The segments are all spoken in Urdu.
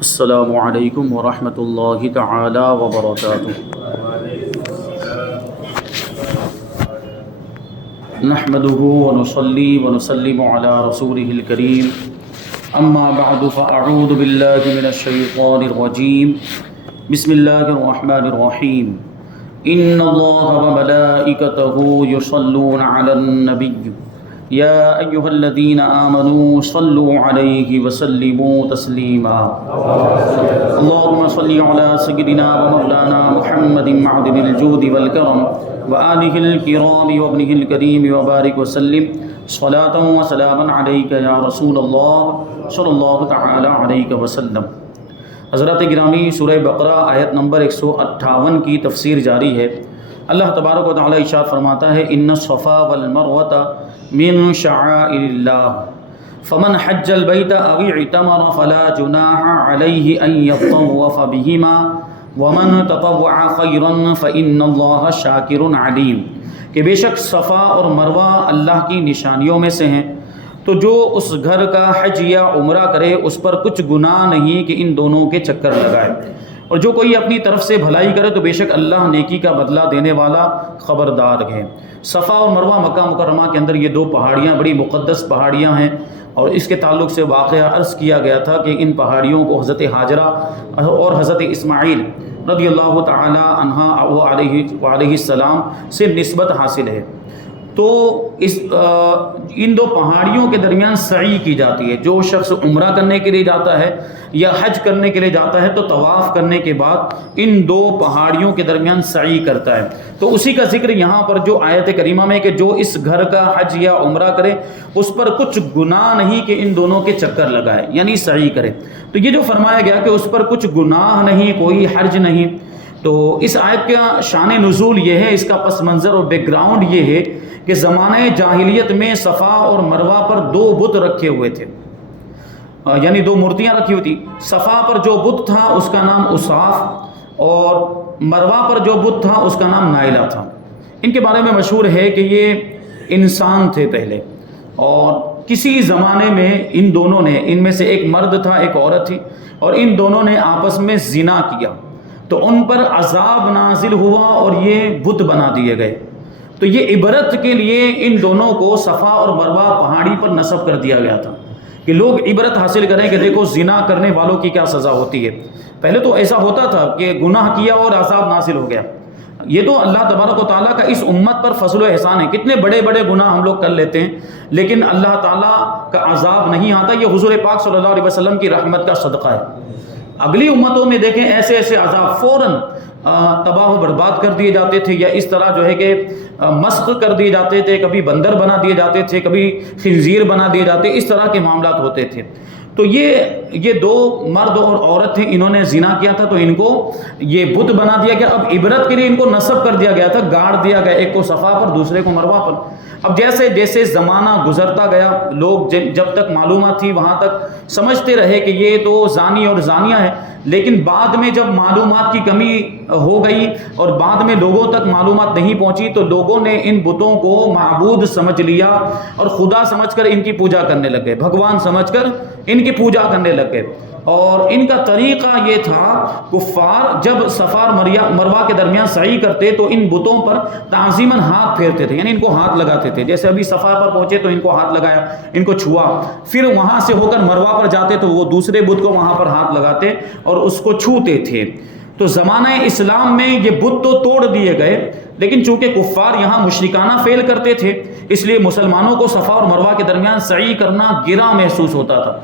السلام علیکم ورحمۃ اللہ تعالی وبرکاتہ۔ نحمده ونصلي ونسلم على رسوله الكريم، اما بعد فاعوذ باللہ من الشیطان الرجیم، بسم اللہ الرحمن الرحیم۔ ان اللہ وملائکته یصلون علی النبی یا ایہا الذین آمنوا صلوا علیہ وسلموا تسلیما۔ اللہم صلی علی سیدنا ومولانا محمد معدن الجود والکرم وآلہ الکرام وابنہ الکریم وبارک وسلم صلاۃ وسلاما علیک یا رسول اللہ صلی اللہ تعالی علیہ وسلم۔ حضرات گرامی، سورہ بقرہ آیت نمبر 158 کی تفسیر جاری ہے۔ اللہ تبارک و تعالی ارشاد فرماتا ہے، ان الصفا والمروۃ من شعائر اللہ فمن حج البیت او اعتمر فلا جناح علیہ ان یطوف بہما ومن تطوع خیرا فإن اللہ شاکر علیم، کہ بے شک صفا اور مروہ اللہ کی نشانیوں میں سے ہیں، تو جو اس گھر کا حج یا عمرہ کرے اس پر کچھ گناہ نہیں کہ ان دونوں کے چکر لگائے، اور جو کوئی اپنی طرف سے بھلائی کرے تو بے شک اللہ نیکی کا بدلہ دینے والا خبردار ہے۔ صفا اور مروہ مکہ مکرمہ کے اندر یہ دو پہاڑیاں بڑی مقدس پہاڑیاں ہیں، اور اس کے تعلق سے واقعہ عرض کیا گیا تھا کہ ان پہاڑیوں کو حضرت ہاجرہ اور حضرت اسماعیل رضی اللہ تعالی عنہ و علیہ السلام سے نسبت حاصل ہے۔ تو ان دو پہاڑیوں کے درمیان سعی کی جاتی ہے۔ جو شخص عمرہ کرنے کے لیے جاتا ہے یا حج کرنے کے لیے جاتا ہے تو طواف کرنے کے بعد ان دو پہاڑیوں کے درمیان سعی کرتا ہے۔ تو اسی کا ذکر یہاں پر جو آیت کریمہ میں کہ جو اس گھر کا حج یا عمرہ کرے اس پر کچھ گناہ نہیں کہ ان دونوں کے چکر لگائے، یعنی سعی کرے۔ تو یہ جو فرمایا گیا کہ اس پر کچھ گناہ نہیں، کوئی حرج نہیں، تو اس آیت کا شان نزول یہ ہے، اس کا پس منظر اور بیک گراؤنڈ یہ ہے کہ زمانہ جاہلیت میں صفا اور مروہ پر دو بت رکھے ہوئے تھے، یعنی دو مورتیاں رکھی ہوئی تھی۔ صفا پر جو بت تھا اس کا نام اصاف، اور مروہ پر جو بت تھا اس کا نام نائلہ تھا۔ ان کے بارے میں مشہور ہے کہ یہ انسان تھے پہلے، اور کسی زمانے میں ان دونوں نے، ان میں سے ایک مرد تھا ایک عورت تھی، اور ان دونوں نے آپس میں زنا کیا، تو ان پر عذاب نازل ہوا اور یہ بت بنا دیے گئے۔ تو یہ عبرت کے لیے ان دونوں کو صفا اور مروہ پہاڑی پر نصب کر دیا گیا تھا کہ لوگ عبرت حاصل کریں کہ دیکھو زنا کرنے والوں کی کیا سزا ہوتی ہے۔ پہلے تو ایسا ہوتا تھا کہ گناہ کیا اور عذاب نازل ہو گیا۔ یہ تو اللہ تبارک و تعالیٰ کا اس امت پر فضل و احسان ہے۔ کتنے بڑے بڑے گناہ ہم لوگ کر لیتے ہیں لیکن اللہ تعالیٰ کا عذاب نہیں آتا، یہ حضور پاک صلی اللہ علیہ وسلم کی رحمت کا صدقہ ہے۔ اگلی امتوں میں دیکھیں ایسے ایسے عذاب فوراً تباہ و برباد کر دیے جاتے تھے، یا اس طرح جو ہے کہ مسخ کر دیے جاتے تھے، کبھی بندر بنا دیے جاتے تھے، کبھی خنزیر بنا دیے جاتے، اس طرح کے معاملات ہوتے تھے۔ تو یہ دو مرد اور عورت تھے، انہوں نے زنا کیا تھا تو ان کو یہ بت بنا دیا گیا۔ اب عبرت کے لیے ان کو نصب کر دیا گیا تھا، گاڑ دیا گیا، ایک کو صفا پر دوسرے کو مروہ پر۔ اب جیسے جیسے زمانہ گزرتا گیا، لوگ جب تک معلومات تھی وہاں تک سمجھتے رہے کہ یہ تو زانی اور زانیہ ہے، لیکن بعد میں جب معلومات کی کمی ہو گئی اور بعد میں لوگوں تک معلومات نہیں پہنچی تو لوگوں نے ان بتوں کو معبود سمجھ لیا اور خدا سمجھ کر ان کی پوجا کرنے لگے، بھگوان سمجھ کر ان کی پوجا کرنے لگے۔ اور ان کا طریقہ یہ تھا، کفار جب صفا اور مروہ کے درمیان سعی کرتے تو ان بتوں پر تعظیماً ہاتھ پھیرتے تھے، یعنی ان کو ہاتھ لگاتے تھے۔ جیسے ابھی صفا پر پہنچے تو ان کو ہاتھ لگایا، ان کو چھوا، پھر وہاں سے ہو کر مروہ پر جاتے تو وہ دوسرے بت کو وہاں پر ہاتھ لگاتے اور اس کو چھوتے تھے۔ تو زمانہ اسلام میں یہ بت تو توڑ دیے گئے، لیکن چونکہ کفار یہاں مشرکانہ فعل کرتے تھے اس لیے مسلمانوں کو صفا اور مروہ کے درمیان سعی کرنا گرا محسوس ہوتا تھا،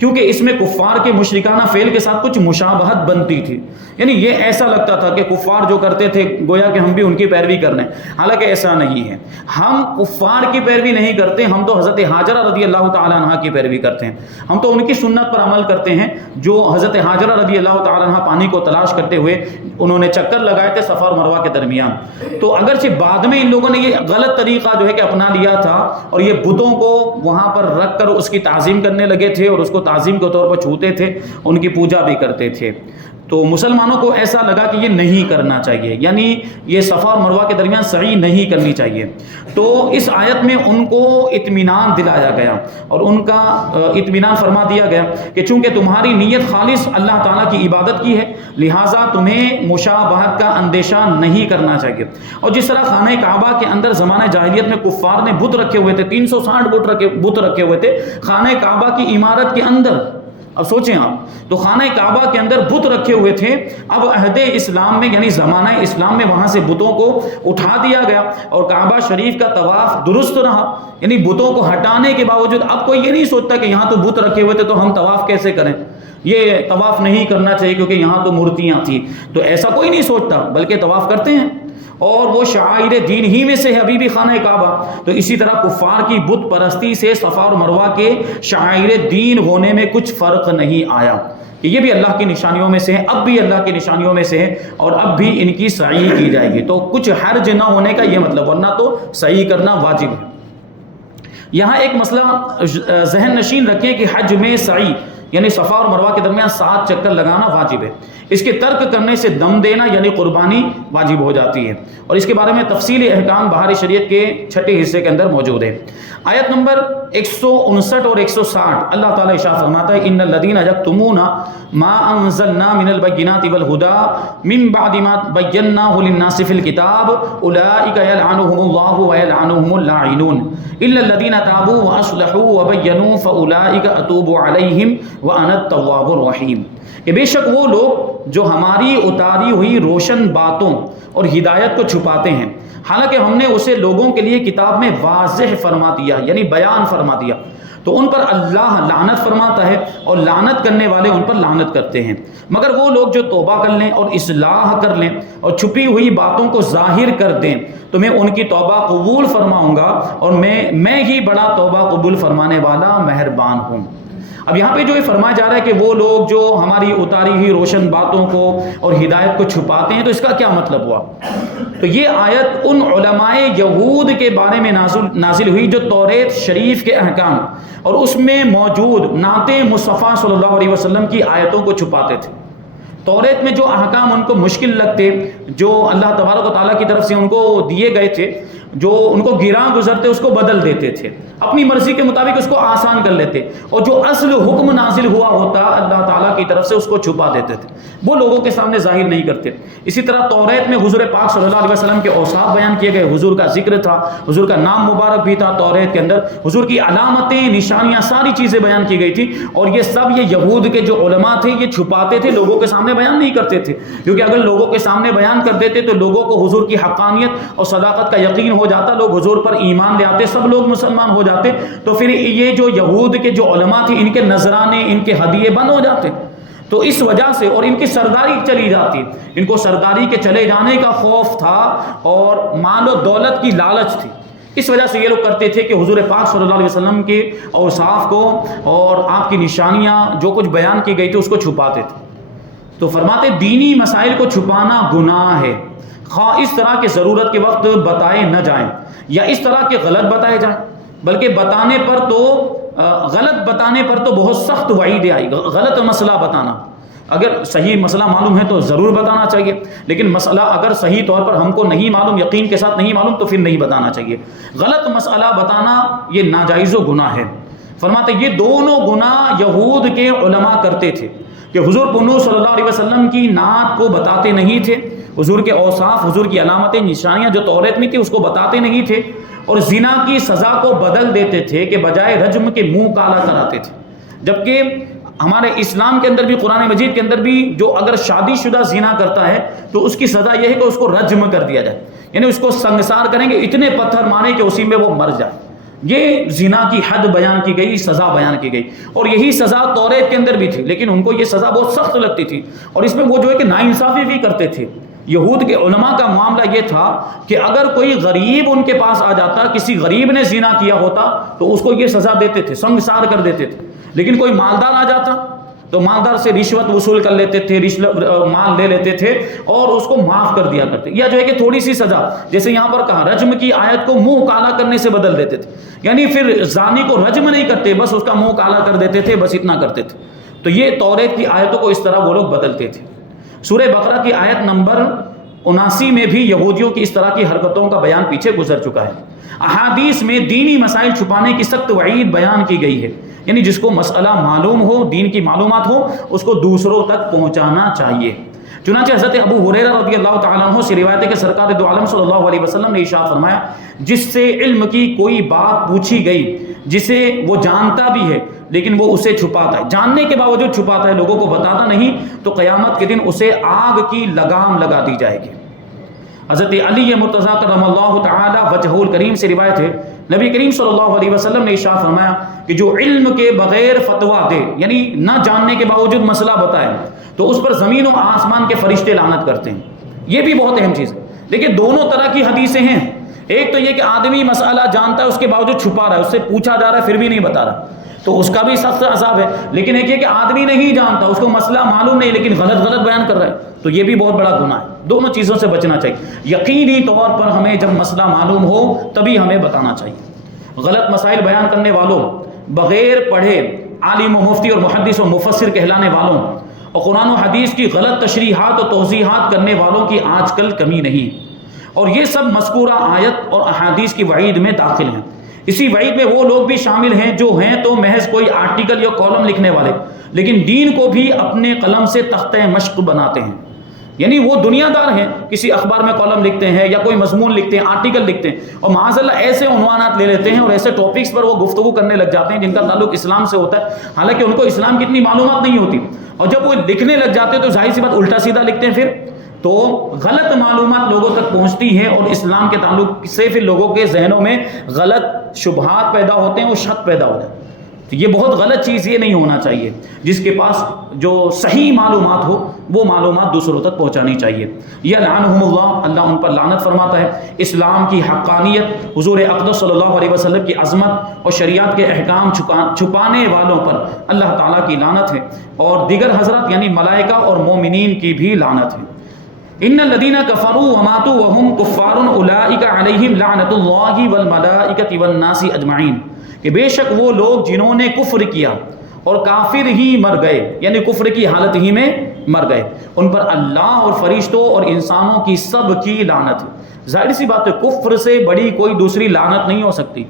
کیونکہ اس میں کفار کے مشرکانہ فعل کے ساتھ کچھ مشابہت بنتی تھی، یعنی یہ ایسا لگتا تھا کہ کفار جو کرتے تھے گویا کہ ہم بھی ان کی پیروی کر رہے ہیں، حالانکہ ایسا نہیں ہے۔ ہم کفار کی پیروی نہیں کرتے، ہم تو حضرت ہاجرہ رضی اللہ تعالی عنہ کی پیروی کرتے ہیں، ہم تو ان کی سنت پر عمل کرتے ہیں جو حضرت ہاجرہ رضی اللہ تعالی عنہ پانی کو تلاش کرتے ہوئے انہوں نے چکر لگائے تھے صفا اور مروہ کے درمیان۔ تو اگرچہ بعد میں ان لوگوں نے یہ غلط طریقہ جو ہے کہ اپنا لیا تھا اور یہ بتوں کو وہاں پر رکھ کر اس کی تعظیم کرنے لگے تھے اور اس کو تعظیم کے طور پر چھوتے تھے، ان کی پوجا بھی کرتے تھے۔ تو مسلمانوں کو ایسا لگا کہ یہ نہیں کرنا چاہیے، یعنی یہ صفا اور مروہ کے درمیان سعی نہیں کرنی چاہیے۔ تو اس آیت میں ان کو اطمینان دلایا گیا اور ان کا اطمینان فرما دیا گیا کہ چونکہ تمہاری نیت خالص اللہ تعالیٰ کی عبادت کی ہے، لہٰذا تمہیں مشابہت کا اندیشہ نہیں کرنا چاہیے۔ اور جس طرح خانہ کعبہ کے اندر زمانہ جاہلیت میں کفار نے بت رکھے ہوئے تھے، 360 بت رکھے ہوئے تھے خانہ کعبہ کی عمارت کے اندر۔ اب سوچیں آپ، تو خانہ کعبہ کے اندر بت رکھے ہوئے تھے، اب عہد اسلام میں یعنی زمانہ اسلام میں وہاں سے بتوں کو اٹھا دیا گیا اور کعبہ شریف کا طواف درست رہا، یعنی بتوں کو ہٹانے کے باوجود اب کوئی یہ نہیں سوچتا کہ یہاں تو بت رکھے ہوئے تھے تو ہم طواف کیسے کریں، یہ طواف نہیں کرنا چاہیے کیونکہ یہاں تو مورتیاں تھیں، تو ایسا کوئی نہیں سوچتا، بلکہ طواف کرتے ہیں اور وہ شعائر دین ہی میں سے ہے ابھی بھی خانہ کعبہ۔ تو اسی طرح کفار کی بت پرستی سے صفا اور مروہ کے شعائر دین ہونے میں کچھ فرق نہیں آیا، کہ یہ بھی اللہ کی نشانیوں میں سے ہیں، اب بھی اللہ کی نشانیوں میں سے ہیں اور اب بھی ان کی سعی کی جائے گی، تو کچھ حرج نہ ہونے کا یہ مطلب، ورنہ تو سعی کرنا واجب ہے۔ یہاں ایک مسئلہ ذہن نشین رکھیں کہ حج میں سعی یعنی صفا اور مروہ کے درمیان 7 چکر لگانا واجب ہے، اس کے ترک کرنے سے دم دینا یعنی قربانی واجب ہو جاتی ہے، اور اس کے بارے میں تفصیلی احکام بہار شریعت کے 6 حصے کے اندر موجود ہے۔ آیت نمبر 159 اور 160 اللہ تعالیٰ ارشاد فرماتا ہے ان الذین یکتمون ما انزلنا من البینات والہدی من بعد ما بیناہ للناس فی الکتاب اولئک یلعنهم اللہ ویلعنهم اللاعنون الا الذین تابوا واصلحوا وبینوا فاولئک اتوب علیہم وانا التواب الرحیم، کہ بے شک وہ لوگ جو ہماری اتاری ہوئی روشن باتوں اور ہدایت کو چھپاتے ہیں، حالانکہ ہم نے اسے لوگوں کے لیے کتاب میں واضح فرما دیا یعنی بیان فرما دیا، تو ان پر اللہ لعنت فرماتا ہے اور لعنت کرنے والے ان پر لعنت کرتے ہیں، مگر وہ لوگ جو توبہ کر لیں اور اصلاح کر لیں اور چھپی ہوئی باتوں کو ظاہر کر دیں تو میں ان کی توبہ قبول فرماؤں گا اور میں ہی بڑا توبہ قبول فرمانے والا مہربان ہوں۔ اب یہاں پہ جو یہ فرمایا جا رہا ہے کہ وہ لوگ جو ہماری اتاری ہوئی روشن باتوں کو اور ہدایت کو چھپاتے ہیں، تو اس کا کیا مطلب ہوا؟ تو یہ آیت ان علماء یہود کے بارے میں نازل ہوئی جو توریت شریف کے احکام اور اس میں موجود نعت مصطفیٰ صلی اللہ علیہ وسلم کی آیتوں کو چھپاتے تھے۔ توریت میں جو احکام ان کو مشکل لگتے، جو اللہ تبارک و تعالیٰ کی طرف سے ان کو دیے گئے تھے، جو ان کو گراں گزرتے اس کو بدل دیتے تھے، اپنی مرضی کے مطابق اس کو آسان کر لیتے، اور جو اصل حکم نازل ہوا ہوتا اللہ تعالیٰ کی طرف سے اس کو چھپا دیتے تھے، وہ لوگوں کے سامنے ظاہر نہیں کرتے۔ اسی طرح توریت میں حضور پاک صلی اللہ علیہ وسلم کے اوصاف بیان کیے گئے، حضور کا ذکر تھا، حضور کا نام مبارک بھی تھا توریت کے اندر، حضور کی علامتیں نشانیاں ساری چیزیں بیان کی گئی تھی، اور یہ سب یہ یہود کے جو علماء تھے یہ چھپاتے تھے، لوگوں کے سامنے بیان نہیں کرتے تھے، کیونکہ اگر لوگوں کے سامنے بیان کر دیتے تو لوگوں کو حضور کی حقانیت اور صداقت کا یقین ہو جاتا، لوگ حضور پر ایمان لے آتے، سب لوگ مسلمان ہو جاتے، تو پھر یہ جو یہود کے جو علماء تھے ان کے نذرانے ان کے ہدیے بند ہو جاتے، تو اس وجہ سے، اور ان کی سرداری چلی جاتی، ان کو سرداری کے چلے جانے کا خوف تھا اور مال و دولت کی لالچ تھی، اس وجہ سے یہ لوگ کرتے تھے کہ حضور پاک صلی اللہ علیہ وسلم کے اوصاف کو اور آپ کی نشانیاں جو کچھ بیان کی گئی تھی اس کو چھپاتے تھے۔ تو فرماتے دینی مسائل کو چھپانا گناہ ہے، خواہ اس طرح کے ضرورت کے وقت بتائے نہ جائیں یا اس طرح کے غلط بتائے جائیں، بلکہ غلط بتانے پر تو بہت سخت وعید آئی، غلط مسئلہ بتانا، اگر صحیح مسئلہ معلوم ہے تو ضرور بتانا چاہیے، لیکن مسئلہ اگر صحیح طور پر ہم کو نہیں معلوم، یقین کے ساتھ نہیں معلوم، تو پھر نہیں بتانا چاہیے۔ غلط مسئلہ بتانا یہ ناجائز و گناہ ہے۔ فرماتے یہ دونوں گناہ یہود کے علماء کرتے تھے کہ حضور پنو صلی اللہ علیہ وسلم کی نعت کو بتاتے نہیں تھے، حضور کے اوصاف، حضور کی علامتیں نشانیاں جو توریت میں تھی اس کو بتاتے نہیں تھے، اور زنا کی سزا کو بدل دیتے تھے کہ بجائے رجم کے منہ کالا کراتے تھے، جبکہ ہمارے اسلام کے اندر بھی قرآن مجید کے اندر بھی جو اگر شادی شدہ زنا کرتا ہے تو اس کی سزا یہ ہے کہ اس کو رجم کر دیا جائے، یعنی اس کو سنگسار کریں گے، اتنے پتھر مارے کہ اسی میں وہ مر جائے۔ یہ زنا کی حد بیان کی گئی، سزا بیان کی گئی، اور یہی سزا توریت کے اندر بھی تھی، لیکن ان کو یہ سزا بہت سخت لگتی تھی، اور اس میں وہ جو ہے کہ ناانصافی بھی کرتے تھے۔ یہود کے علماء کا معاملہ یہ تھا کہ اگر کوئی غریب ان کے پاس آ جاتا، کسی غریب نے زنا کیا ہوتا تو اس کو یہ سزا دیتے تھے، سنگسار کر دیتے تھے، لیکن کوئی مالدار آ جاتا تو مالدار سے رشوت وصول کر لیتے تھے، مال لے لیتے تھے اور اس کو معاف کر دیا کرتے، یا جو ہے کہ تھوڑی سی سزا، جیسے یہاں پر کہا رجم کی آیت کو منہ کالا کرنے سے بدل دیتے تھے، یعنی پھر زانی کو رجم نہیں کرتے، بس اس کا منہ کالا کر دیتے تھے، بس اتنا کرتے تھے۔ تو یہ توریت کی آیتوں کو اس طرح وہ لوگ بدلتے تھے۔ سورہ بقرہ کی آیت نمبر 79 میں بھی یہودیوں کی اس طرح کی حرکتوں کا بیان پیچھے گزر چکا ہے۔ احادیث میں دینی مسائل چھپانے کی سخت وعید بیان کی گئی ہے، یعنی جس کو مسئلہ معلوم ہو، دین کی معلومات ہو، اس کو دوسروں تک پہنچانا چاہیے۔ چنانچہ حضرت ابو ہریرہ رضی اللہ تعالیٰ عنہ سے روایت ہے کہ سرکار دو عالم صلی اللہ علیہ وسلم نے ارشاد فرمایا، جس سے علم کی کوئی بات پوچھی گئی جسے وہ جانتا بھی ہے لیکن وہ اسے چھپاتا ہے، جاننے کے باوجود چھپاتا ہے، لوگوں کو بتاتا نہیں، تو قیامت کے دن اسے آگ کی لگام لگا دی جائے گی۔ حضرت علی مرتضیٰ کرم اللہ تعالی وجہہ الکریم سے روایت ہے، نبی کریم صلی اللہ علیہ وسلم نے ارشاد فرمایا کہ جو علم کے بغیر فتویٰ دے، یعنی نہ جاننے کے باوجود مسئلہ بتائے، تو اس پر زمین و آسمان کے فرشتے لعنت کرتے ہیں۔ یہ بھی بہت اہم چیز ہے۔ لیکن دونوں طرح کی حدیثیں ہیں، ایک تو یہ کہ آدمی مسئلہ جانتا ہے، اس کے باوجود چھپا رہا ہے، اس سے پوچھا جا رہا ہے پھر بھی نہیں بتا رہا، تو اس کا بھی سخت عذاب ہے۔ لیکن ایک یہ کہ آدمی نہیں جانتا، اس کو مسئلہ معلوم نہیں لیکن غلط بیان کر رہا ہے، تو یہ بھی بہت بڑا گناہ ہے۔ دونوں چیزوں سے بچنا چاہیے۔ یقینی طور پر ہمیں جب مسئلہ معلوم ہو تبھی ہمیں بتانا چاہیے۔ غلط مسائل بیان کرنے والوں، بغیر پڑھے عالم و مفتی اور محدث و مفسر کہلانے والوں، اور قرآن و حدیث کی غلط تشریحات اور توضیحات کرنے والوں کی آج کل کمی نہیں، اور یہ سب مذکورہ آیت اور احادیث کی وعید میں داخل ہیں۔ اسی وعید میں وہ لوگ بھی شامل ہیں جو ہیں تو محض کوئی آرٹیکل یا کالم لکھنے والے، لیکن دین کو بھی اپنے قلم سے تختہ مشق بناتے ہیں، یعنی وہ دنیا دار ہیں، کسی اخبار میں کالم لکھتے ہیں یا کوئی مضمون لکھتے ہیں، آرٹیکل لکھتے ہیں، اور معاذ اللہ ایسے عنوانات لے لیتے ہیں اور ایسے ٹاپکس پر وہ گفتگو کرنے لگ جاتے ہیں جن کا تعلق اسلام سے ہوتا ہے، حالانکہ ان کو اسلام کی اتنی معلومات نہیں ہوتی، اور جب وہ لکھنے لگ جاتے ہیں تو ظاہر سی بات الٹا سیدھا لکھتے ہیں، پھر تو غلط معلومات لوگوں تک پہنچتی ہیں اور اسلام کے تعلق سے پھر لوگوں کے ذہنوں میں غلط شبہات پیدا ہوتے ہیں، وہ شک پیدا ہوتا ہے۔ تو یہ بہت غلط چیز، یہ نہیں ہونا چاہیے۔ جس کے پاس جو صحیح معلومات ہو وہ معلومات دوسروں تک پہنچانی چاہیے۔ یلعنہم اللہ، اللہ ان پر لعنت فرماتا ہے۔ اسلام کی حقانیت، حضور اقدس صلی اللہ علیہ وسلم کی عظمت اور شریعت کے احکام چھپانے والوں پر اللہ تعالیٰ کی لعنت ہے، اور دیگر حضرت یعنی ملائکہ اور مومنین کی بھی لعنت ہے۔ ان الذين كفروا وماتوا وهم كفار اولئك عليهم لعنت اللہ والملائکۃ والناس اجمعین، کہ بے شک وہ لوگ جنہوں نے کفر کیا اور کافر ہی مر گئے، یعنی کفر کی حالت ہی میں مر گئے، ان پر اللہ اور فرشتوں اور انسانوں کی سب کی لعنت ہے۔ ظاہر سی بات ہے، کفر سے بڑی کوئی دوسری لعنت نہیں ہو سکتی۔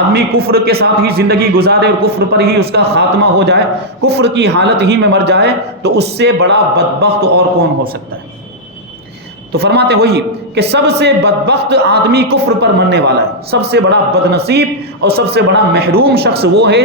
آدمی کفر کے ساتھ ہی زندگی گزارے اور کفر پر ہی اس کا خاتمہ ہو جائے، کفر کی حالت ہی میں مر جائے، تو اس سے بڑا بدبخت اور کون ہو سکتا ہے؟ تو فرماتے وہی کہ سب سے بدبخت آدمی کفر پر مرنے والا ہے، سب سے بڑا بدنصیب اور سب سے بڑا محروم شخص وہ ہے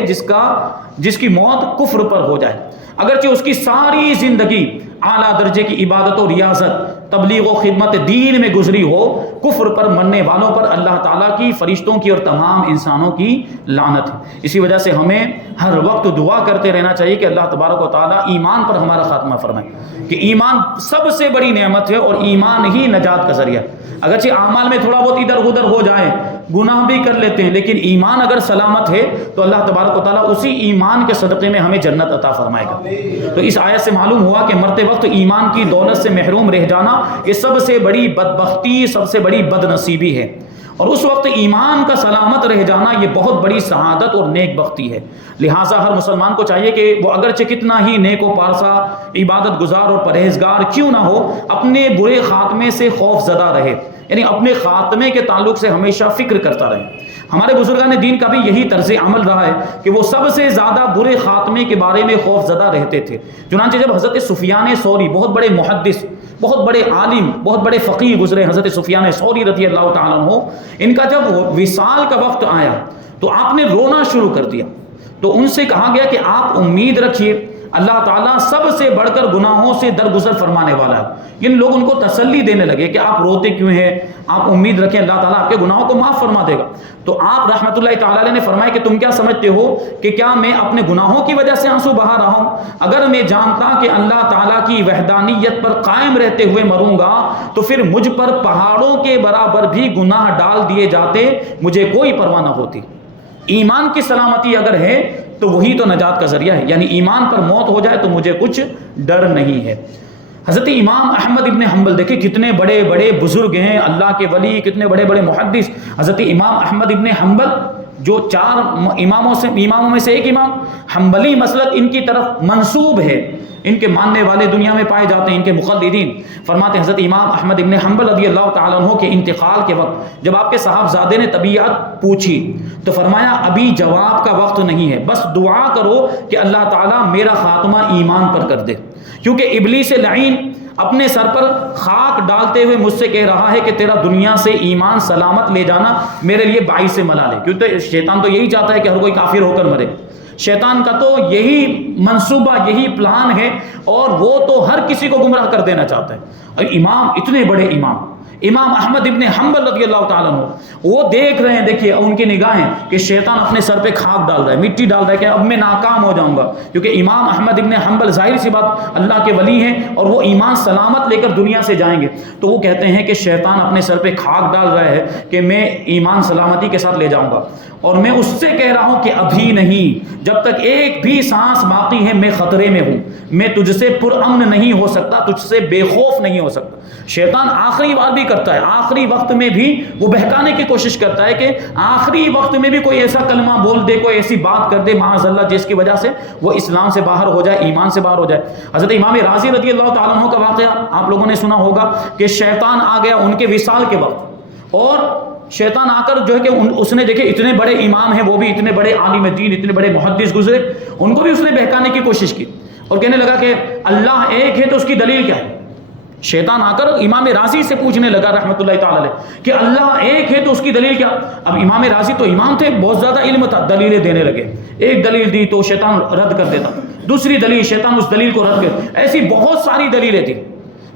جس کی موت کفر پر ہو جائے، اگرچہ اس کی ساری زندگی اعلیٰ درجے کی عبادت و ریاضت، تبلیغ و خدمت دین میں گزری ہو، کفر پر مرنے والوں پر اللہ تعالیٰ کی، فرشتوں کی اور تمام انسانوں کی لعنت ہے۔ اسی وجہ سے ہمیں ہر وقت دعا کرتے رہنا چاہیے کہ اللہ تبارک و تعالیٰ ایمان پر ہمارا خاتمہ فرمائے، کہ ایمان سب سے بڑی نعمت ہے اور ایمان ہی نجات کا ذریعہ ہے۔ اگرچہ اعمال میں تھوڑا بہت ادھر ادھر ہو جائے، گناہ بھی کر لیتے ہیں، لیکن ایمان اگر سلامت ہے تو اللہ تبارک و تعالیٰ اسی ایمان کے صدقے میں ہمیں جنت عطا فرمائے گا۔ تو اس آیت سے معلوم ہوا کہ مرتے وقت ایمان کی دولت سے محروم رہ جانا یہ سب سے بڑی بدبختی، سب سے بڑی بد نصیبی ہے، اور اس وقت ایمان کا سلامت رہ جانا یہ بہت بڑی سعادت اور نیک بختی ہے۔ لہٰذا ہر مسلمان کو چاہیے کہ وہ اگرچہ کتنا ہی نیک و پارسا، عبادت گزار اور پرہیزگار کیوں نہ ہو، اپنے برے خاتمے سے خوف زدہ رہے، یعنی اپنے خاتمے کے تعلق سے ہمیشہ فکر کرتا رہے۔ ہمارے بزرگان دین کا بھی یہی طرز عمل رہا ہے کہ وہ سب سے زیادہ برے خاتمے کے بارے میں خوف زدہ رہتے تھے۔ چنانچہ جب حضرت سفیان ثوری، بہت بڑے محدث، بہت بڑے عالم، بہت بڑے فقیہ گزرے، حضرت سفیان ثوری رضی اللہ تعالیٰ عنہ، ان کا جب وصال کا وقت آیا تو آپ نے رونا شروع کر دیا، تو ان سے کہا گیا کہ آپ امید رکھیے، اللہ تعالیٰ سب سے بڑھ کر گناہوں سے درگزر فرمانے والا ہے۔ ان لوگ ان کو تسلی دینے لگے کہ آپ روتے کیوں ہیں، آپ امید رکھیں، اللہ تعالیٰ آپ کے گناہوں کو معاف فرما دے گا۔ تو آپ رحمۃ اللہ تعالیٰ علیہ نے فرمایا کہ تم کیا سمجھتے ہو کہ کیا میں اپنے گناہوں کی وجہ سے آنسو بہا رہا ہوں؟ اگر میں جانتا کہ اللہ تعالیٰ کی وحدانیت پر قائم رہتے ہوئے مروں گا تو پھر مجھ پر پہاڑوں کے برابر بھی گناہ ڈال دیے جاتے، مجھے کوئی پرواہ نہ ہوتی۔ ایمان کی سلامتی اگر ہے تو وہی تو نجات کا ذریعہ ہے، یعنی ایمان پر موت ہو جائے تو مجھے کچھ ڈر نہیں ہے۔ حضرت امام احمد ابن حنبل، دیکھیں کتنے بڑے بڑے بزرگ ہیں، اللہ کے ولی، کتنے بڑے بڑے محدث۔ حضرت امام احمد ابن حنبل جو 4 اماموں میں سے ایک امام حنبلی مسلک ان کی طرف منسوب ہے، ان کے ماننے والے دنیا میں پائے جاتے ہیں، ان کے مقلدین فرماتے ہیں حضرت امام احمد ابن حنبل رضی اللہ تعالیٰ عنہ کے انتقال کے وقت جب آپ کے صاحبزادے نے طبیعت پوچھی تو فرمایا ابھی جواب کا وقت نہیں ہے، بس دعا کرو کہ اللہ تعالیٰ میرا خاتمہ ایمان پر کر دے، کیونکہ ابلیس لعین اپنے سر پر خاک ڈالتے ہوئے مجھ سے کہہ رہا ہے کہ تیرا دنیا سے ایمان سلامت لے جانا میرے لیے باعث ملال ہے، کیونکہ شیطان تو یہی چاہتا ہے کہ ہر کوئی کافر ہو کر مرے، شیطان کا تو یہی منصوبہ یہی پلان ہے، اور وہ تو ہر کسی کو گمراہ کر دینا چاہتا ہے۔ اور امام اتنے بڑے امام احمد ابن حنبل رضی اللہ تعالیٰ عنہ وہ دیکھ رہے ہیں، دیکھیے ان کی نگاہیں کہ شیطان اپنے سر پہ خاک ڈال رہا ہے، مٹی ڈال رہا ہے کہ اب میں ناکام ہو جاؤں گا، کیونکہ امام احمد ابن حنبل ظاہر سی بات اللہ کے ولی ہیں اور وہ ایمان سلامت لے کر دنیا سے جائیں گے، تو وہ کہتے ہیں کہ شیطان اپنے سر پہ خاک ڈال رہا ہے کہ میں ایمان سلامتی کے ساتھ لے جاؤں گا، اور میں اس سے کہہ رہا ہوں کہ ابھی نہیں، جب تک ایک بھی سانس باقی ہے میں خطرے میں ہوں، میں تجھ سے پرامن نہیں ہو سکتا، تجھ سے بے خوف نہیں ہو سکتا۔ شیطان آخری بار بھی کرتا ہے، آخری وقت میں بھی وہ بہکانے کی کوشش کرتا ہے کہ آخری وقت میں بھی کوئی ایسا کلمہ بول دے، کوئی ایسی بات کر دے معاذ اللہ جس کی وجہ سے وہ اسلام سے باہر ہو جائے، ایمان سے باہر ہو جائے۔ حضرت امام راضی رضی اللہ تعالیٰ عنہ کا واقعہ آپ لوگوں نے سنا ہوگا کہ شیطان آ گیا ان کے وصال کے وقت، اور شیطان آ کر جو ہے کہ اس نے دیکھے اتنے بڑے امام ہیں، وہ بھی اتنے بڑے عالم دین، اتنے بڑے محدث گزرے، ان کو بھی اس نے بہکانے کی کوشش کی اور کہنے لگا کہ اللہ ایک ہے تو اس کی دلیل کیا ہے۔ شیطان آ کر امام راضی سے پوچھنے لگا رحمۃ اللہ تعالی علیہ کہ اللہ ایک ہے تو اس کی دلیل کیا۔ اب امام راضی تو امام تھے، بہت زیادہ علم تھا، دلیلیں دینے لگے، ایک دلیل دی تو شیطان رد کر دیتا، دوسری دلیل شیطان اس دلیل کو رد کر، ایسی بہت ساری دلیلیں تھیں،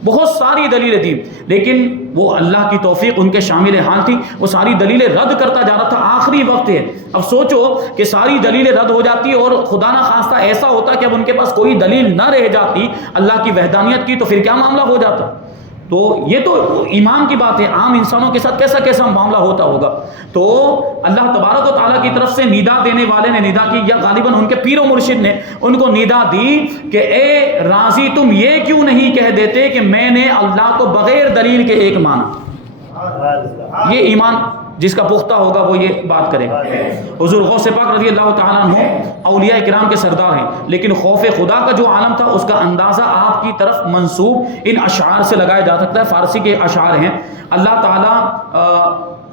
بہت ساری دلیلیں تھیں، لیکن وہ اللہ کی توفیق ان کے شامل حال تھی، وہ ساری دلیلیں رد کرتا جا رہا تھا۔ آخری وقت ہے، اب سوچو کہ ساری دلیلیں رد ہو جاتی اور خدا نہ خواستہ ایسا ہوتا کہ اب ان کے پاس کوئی دلیل نہ رہ جاتی اللہ کی وحدانیت کی، تو پھر کیا معاملہ ہو جاتا۔ تو یہ تو ایمان کی بات ہے، عام انسانوں کے ساتھ کیسا کیسا معاملہ ہوتا ہوگا۔ تو اللہ تبارک و تعالیٰ کی طرف سے ندا دینے والے نے ندا کی، یا غالباً ان کے پیر و مرشد نے ان کو ندا دی کہ اے راضی تم یہ کیوں نہیں کہہ دیتے کہ میں نے اللہ کو بغیر دلیل کے ایک مانا۔ یہ ایمان جس کا پختہ ہوگا وہ یہ بات کرے گا۔ حضور غوث پاک رضی اللہ تعالیٰ عنہ اولیاء کرام کے سردار ہیں، لیکن خوف خدا کا جو عالم تھا اس کا اندازہ آپ کی طرف منسوب ان اشعار سے لگایا جا سکتا ہے۔ فارسی کے اشعار ہیں، اللہ تعالیٰ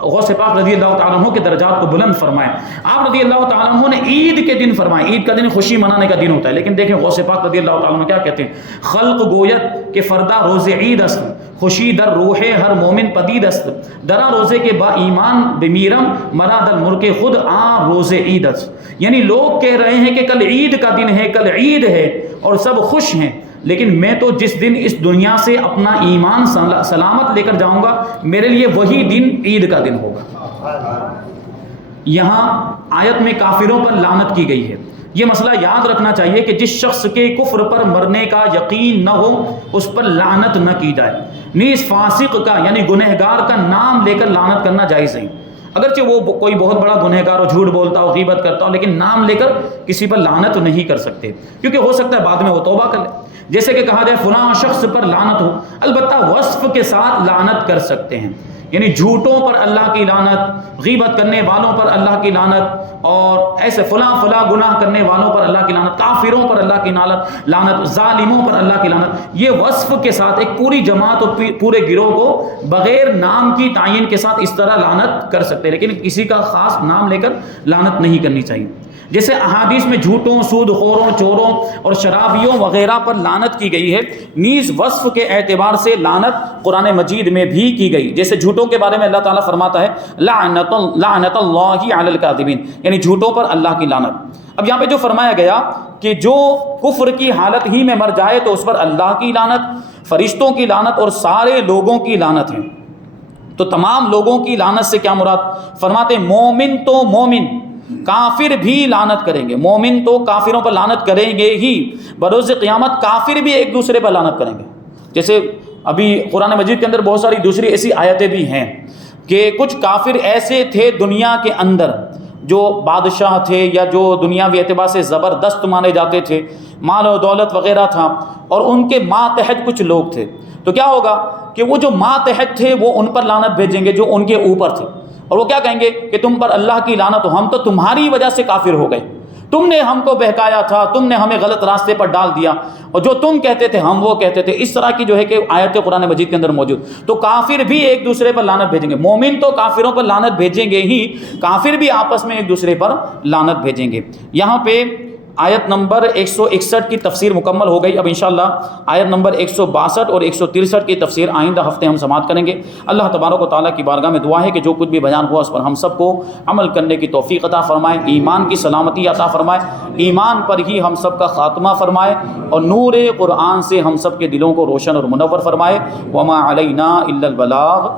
غوث پاک رضی اللہ تعالیٰ عنہ کے درجات کو بلند فرمائے۔ آپ رضی اللہ تعالیٰ عنہ نے عید کے دن فرمائے، عید کا دن خوشی منانے کا دن ہوتا ہے، لیکن دیکھیں غوث پاک رضی اللہ تعالیٰ عنہ کیا کہتے ہیں، خلق گویت کہ فردا روز عید است، خوشی در روح ہر مومن پدید است، درا روزے کے با ایمان بمیرم مرا در ملک خود آ روز عید است۔ یعنی لوگ کہہ رہے ہیں کہ کل عید کا دن ہے، کل عید ہے اور سب خوش ہیں، لیکن میں تو جس دن اس دنیا سے اپنا ایمان سلامت لے کر جاؤں گا میرے لیے وہی دن عید کا دن ہوگا۔ یہاں آیت میں کافروں پر لعنت کی گئی ہے۔ یہ مسئلہ یاد رکھنا چاہیے کہ جس شخص کے کفر پر مرنے کا یقین نہ ہو اس پر لعنت نہ کی جائے، نیز فاسق کا یعنی گنہگار کا نام لے کر لعنت کرنا جائز نہیں، اگرچہ وہ کوئی بہت بڑا گنہگار ہو، جھوٹ بولتا ہو، غیبت کرتا ہو، لیکن نام لے کر کسی پر لعنت نہیں کر سکتے، کیونکہ ہو سکتا ہے بعد میں وہ توبہ کر لے۔ جیسے کہ کہا جائے فلاں شخص پر لعنت ہو، البتہ وصف کے ساتھ لعنت کر سکتے ہیں، یعنی جھوٹوں پر اللہ کی لعنت، غیبت کرنے والوں پر اللہ کی لعنت، اور ایسے فلاں گناہ کرنے والوں پر اللہ کی لعنت، کافروں پر اللہ کی لعنت، ظالموں پر اللہ کی لعنت، یہ وصف کے ساتھ ایک پوری جماعت اور پورے گروہ کو بغیر نام کی تعین کے ساتھ اس طرح لعنت کر سکتے ہیں، لیکن کسی کا خاص نام لے کر لعنت نہیں کرنی چاہیے۔ جیسے احادیث میں جھوٹوں، سود خوروں، چوروں اور شرابیوں وغیرہ پر لعنت کی گئی ہے، نیز وصف کے اعتبار سے لعنت قرآن مجید میں بھی کی گئی۔ جیسے جھوٹوں کے بارے میں اللہ تعالیٰ فرماتا ہے لعنت اللہ علی الکاذبین، یعنی جھوٹوں پر اللہ کی لعنت۔ اب یہاں پہ جو فرمایا گیا کہ جو کفر کی حالت ہی میں مر جائے تو اس پر اللہ کی لعنت، فرشتوں کی لعنت اور سارے لوگوں کی لعنت ہے، تو تمام لوگوں کی لعنت سے کیا مراد؟ فرماتے ہیں مومن تو مومن، کافر بھی لعنت کریں گے، مومن تو کافروں پر لعنت کریں گے ہی، بروز قیامت کافر بھی ایک دوسرے پر لعنت کریں گے۔ جیسے ابھی قرآن مجید کے اندر بہت ساری دوسری ایسی آیتیں بھی ہیں کہ کچھ کافر ایسے تھے دنیا کے اندر جو بادشاہ تھے یا جو دنیاوی اعتبار سے زبردست مانے جاتے تھے، مال و دولت وغیرہ تھا، اور ان کے ماتحت کچھ لوگ تھے، تو کیا ہوگا کہ وہ جو ماتحت تھے وہ ان پر لعنت بھیجیں گے جو ان کے اوپر تھے، اور وہ کیا کہیں گے کہ تم پر اللہ کی لعنت ہو، ہم تو تمہاری وجہ سے کافر ہو گئے، تم نے ہم کو بہکایا تھا، تم نے ہمیں غلط راستے پر ڈال دیا، اور جو تم کہتے تھے ہم وہ کہتے تھے. اس طرح کی جو ہے کہ آیت قرآن مجید کے اندر موجود. تو کافر بھی ایک دوسرے پر لعنت بھیجیں گے. مومن تو کافروں پر لعنت بھیجیں گے ہی، کافر بھی آپس میں ایک دوسرے پر لعنت بھیجیں گے. یہاں پہ آیت نمبر 161 کی تفسیر مکمل ہو گئی. اب انشاءاللہ آیت نمبر 162 اور 163 کی تفسیر آئندہ ہفتے ہم سماعت کریں گے. اللہ تبارک و تعالیٰ کی بارگاہ میں دعا ہے کہ جو کچھ بھی بیان ہوا اس پر ہم سب کو عمل کرنے کی توفیق عطا فرمائے، ایمان کی سلامتی عطا فرمائے، ایمان پر ہی ہم سب کا خاتمہ فرمائے، اور نور قرآن سے ہم سب کے دلوں کو روشن اور منور فرمائے. وما علینا الا البلاغ.